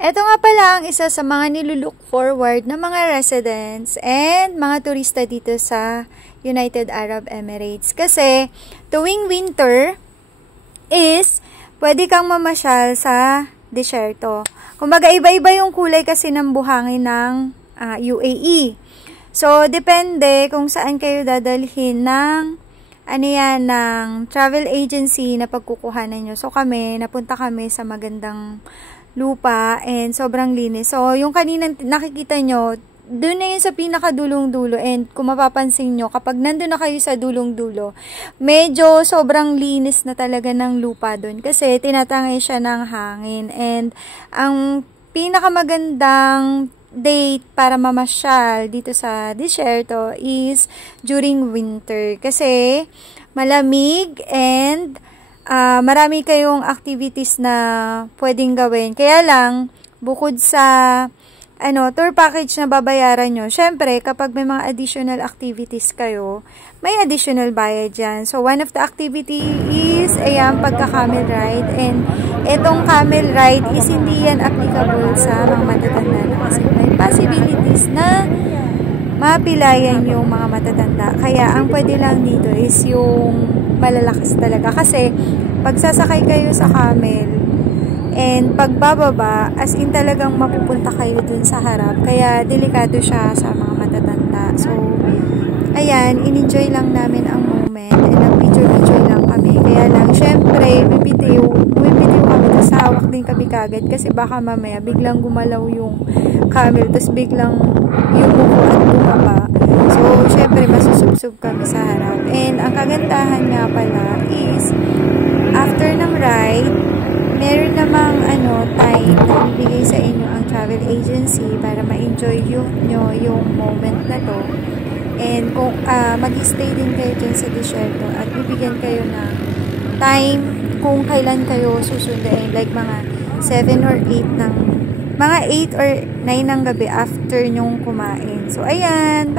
Ito nga pala ang isa sa mga nilulook forward na mga residents and mga turista dito sa United Arab Emirates. Kasi tuwing winter is pwede kang mamasyal sa disyerto. Kumbaga iba-iba yung kulay kasi ng buhangin ng UAE. So depende kung saan kayo dadalhin ng ng travel agency na pagkukuhanan nyo. So napunta kami sa magandang lupa and sobrang linis. So yung kaninang nakikita nyo, doon na yun sa pinakadulong-dulo, and kung mapapansin nyo, kapag nandun na kayo sa dulong-dulo, medyo sobrang linis na talaga ng lupa doon kasi tinatangay siya ng hangin. And ang pinakamagandang date para mamasyal dito sa disyerto is during winter kasi malamig and marami kayong activities na pwedeng gawin. Kaya lang, bukod sa tour package na babayaran nyo, syempre, kapag may mga additional activities kayo, may additional bayad yan. So, one of the activity is, pagka-camel ride. And, itong camel ride is hindi yan applicable sa mga matatanda na kasi may possibilities na mapilayan yung mga matatanda. Kaya, ang pwede lang dito is yung malalakas talaga. Kasi, pag sasakay kayo sa camel, and pagbababa, as in talagang mapupunta kayo dun sa harap. Kaya, delikado siya sa mga matatanda. So, ayan, in-enjoy lang namin ang moment. And nag-video-video lang kami. Kaya lang, syempre, bumibitiw kami. Tapos hawak din kami kagad. Kasi baka mamaya, biglang gumalaw yung camel. Tapos biglang yumuko at bumaba. So, syempre, masusubsub kami sa harap. And ang kagandahan nga pala is, after ng ride, meron namang time na ibigay sa inyo ang travel agency para ma-enjoy nyo yung moment na to. And kung mag-stay din kayo dyan sa disyerto at bibigyan kayo ng time kung kailan kayo susundain, like mga 7 or 8 mga 8 or 9 ng gabi after nyong kumain. So, ayan.